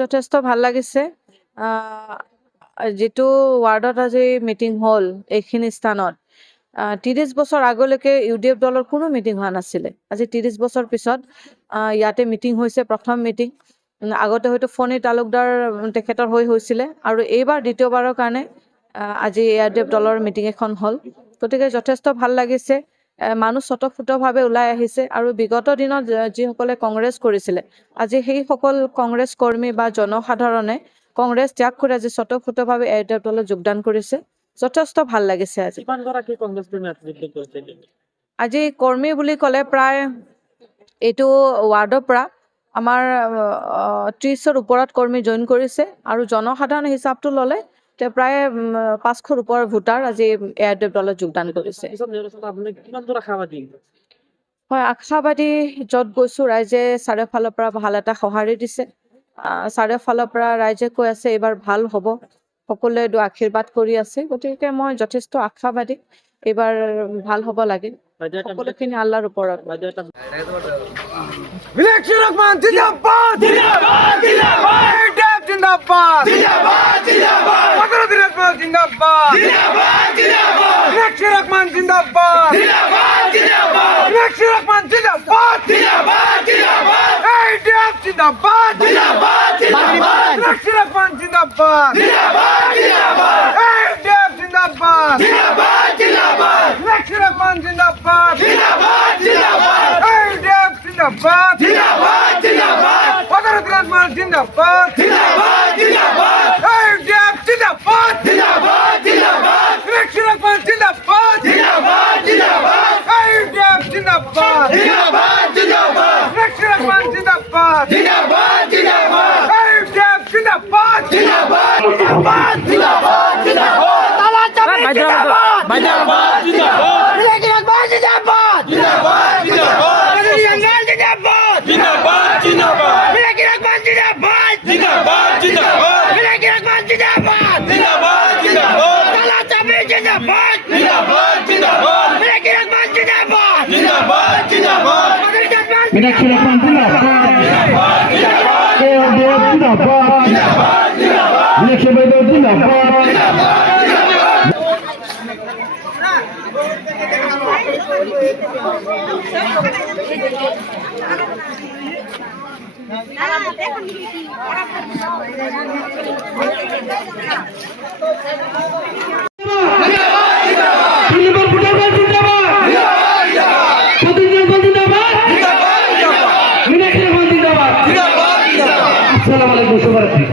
যথেষ্ট ভাল লাগিছে। যিটো ৱাৰ্ডত আজি মিটিং হ'ল এইখিনি স্থানত ৩০ বছৰ আগলৈকে UDF দলৰ কোনো মিটিং হোৱা নাছিলে। আজি ৩০ বছৰ পিছত ইয়াতে মিটিং হৈছে, প্ৰথম মিটিং। আগতে হয়তো ফণী তালুকদাৰ তেখেতৰ হৈছিলে আৰু এইবাৰ দ্বিতীয়বাৰৰ কাৰণে আজি ARDF দলৰ মিটিং এখন হ'ল। গতিকে যথেষ্ট ভাল লাগিছে। মানুহ স্বতঃস্ফূৰ্তভাৱে ওলাই আহিছে আৰু বিগত দিনত যিসকলে কংগ্ৰেছ কৰিছিলে, আজি সেইসকল কংগ্ৰেছ কৰ্মী বা জনসাধাৰণে কংগ্ৰেছ ত্যাগ কৰি আজি স্বতঃস্ফূৰ্তভাৱে ARDF দলত যোগদান কৰিছে। যথেষ্ট ভাল লাগিছে। আজি কৰ্মী বুলি ক'লে প্ৰায় এইটো ৱাৰ্ডৰ পৰা আমাৰ 30ৰ ওপৰত কৰ্মী জইন কৰিছে আৰু জনসাধাৰণ হিচাপটো ল'লে প্ৰায় 500ৰ ওপৰৰ ভোটাৰ আজি ARDF দলত যোগদান কৰিছে। হয়, আশাবাদী য'ত গৈছো ৰাইজে চাৰিওফালৰ পৰা ভাল এটা সঁহাৰি দিছে। চাৰিওফালৰ পৰা ৰাইজে কৈ আছে এইবাৰ ভাল হ'ব, সকলোৱে আশীৰ্বাদ কৰি আছে। গতিকে মই যথেষ্ট আশাবাদী এইবাৰ ভাল হ'ব লাগে, সকলোখিনি আল্লাহৰ ওপৰত। মিনাক্ষী রহমান জিন্দাবাদ জিন্দাবাদ জিন্দাবাদ ARDF জিন্দাবাদ জিন্দাবাদ জিন্দাবাদ ফখরুদ্দিন আজমল জিন্দাবাদ জিন্দাবাদ জিন্দাবাদ মিনাক্ষী রহমান জিন্দাবাদ জিন্দাবাদ জিন্দাবাদ মিনাক্ষী রহমান জিন্দাবাদ জিন্দাবাদ জিন্দাবাদ ARDF জিন্দাবাদ জিন্দাবাদ জিন্দাবাদ মিনাক্ষী রহমান জিন্দাবাদ জিন্দাবাদ জিন্দাবাদ ARDF জিন্দাবাদ জিন্দাবাদ জিন্দাবাদ মিনাক্ষী রহমান জিন্দাবাদ জিন্দাবাদ জিন্দাবাদ ARDF জিন্দাবাদ জিন্দাবাদ জিন্দাবাদ ফখরুদ্দিন আজমল জিন্দাবাদ জিন্দাবাদ জিন্দাবাদ ARDF জিন্দাবাদ জিন্দাবাদ জিন্দাবাদ মিনাক্ষী রহমান জিন্দাবাদ জিন্দাবাদ জিন্দাবাদ ARDF জিন্দাবাদ জিন্দাবাদ জিন্দাবাদ মিনাক্ষী রহমান জিন্দাবাদ জিন্দাবাদ জিন্দাবাদ ARDF জিন্দাবাদ জিন্দাবাদ জিন্দাবাদ জিন্দাবাদ জিন্দাবাদ তালা চাবি জিন্দাবাদ জিন্দাবাদ জিন্দাবাদ মিনাক্ষী রহমান জিন্দাবাদ জিন্দাবাদ জিন্দাবাদ জিন্দাবাদ জিন্দাবাদ মিনাক্ষী রহমান জিন্দাবাদ জিন্দাবাদ জিন্দাবাদ মিনাক্ষী রহমান জিন্দাবাদ জিন্দাবাদ জিন্দাবাদ তালা চাবি জিন্দাবাদ জিন্দাবাদ জিন্দাবাদ মিনাক্ষী রহমান জিন্দাবাদ জিন্দাবাদ জিন্দাবাদ মিনাক্ষী রহমান জিন্দাবাদ জিন্দাবাদ জিন্দাবাদ ARDF জিন্দাবাদ জিন্দাবাদ জিন্দাবাদ মিনাক্ষী রহমান জিন্দাবাদ আসসালামু আলাইকুম, শুভরাত্রি।